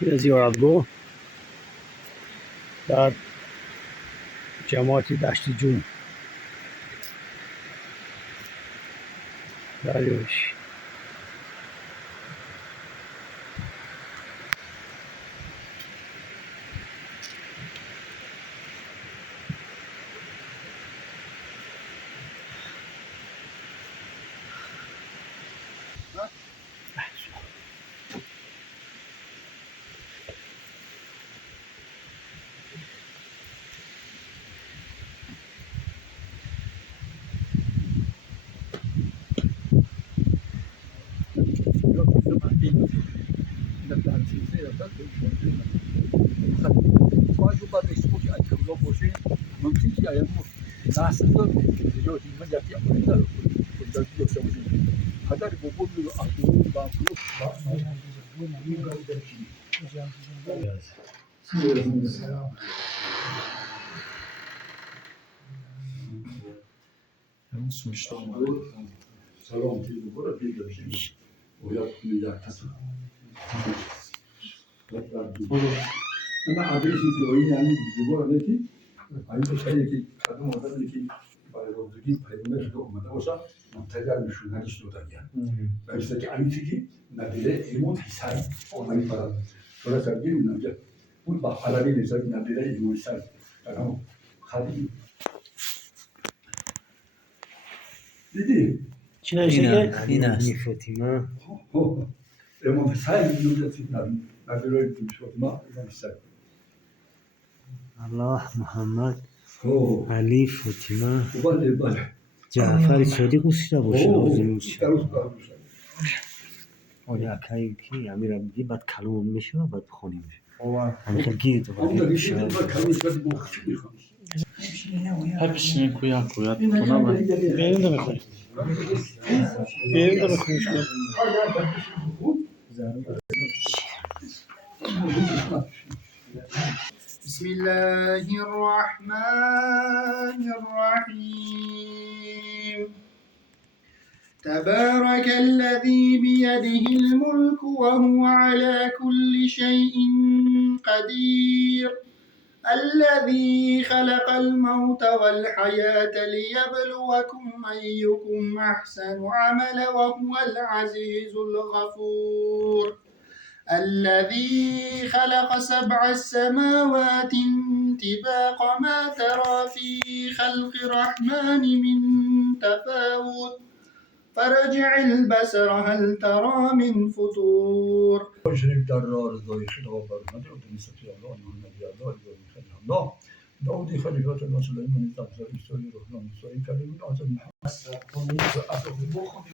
زیارتگاه در جماعت دشت جون دریاش. من آدرسی دویی یعنی زیبا نکی، آینده شاید که کدوم آدمی که برای روزگی پیامش رو اومده باشه، منتظر میشون نداشت دادن. ولی که آنی چیزی ندیده ایمون حسای آنی فرام. شورا سرگی می‌نامه. اون با عربی نزدیک ندیده ایمون حسای. اما خالی. دیدی؟ چی نشده؟ این است فاطمه. ایمون حسای می‌نامه چیز ندیده ایمون فاطمه ایمون حسای. الله محمد علی فاطمه بله. جعفر صادق اوست باشه اوه. آیا کی کی امیر میگه بعد کلام میشه بعد بخونیم همین خیلی تو اون بعد دیگه دیگه با کمی شد با چی می‌خوام. Hepsini kuyak buna mı? Benim de mi? Benim de mi konuşmam? بسم الله الرحمن الرحيم تبارك الذي بيده الملك وهو على كل شيء قدير الذي خلق الموت والحياة ليبلوكم أيكم أحسن عملا وهو العزيز الغفور الذي خلق سبع السماوات طباقا ما ترى في خلق الرحمن من تفاوت فرجع البصر هل ترى من فطور شریف در راه رضای خدا برآمده و در صفی الله محمد الله و خیلی الله داودی خلیفات الله سلیمان تبصره ایسای روحان ایسای کریم اعظم محمد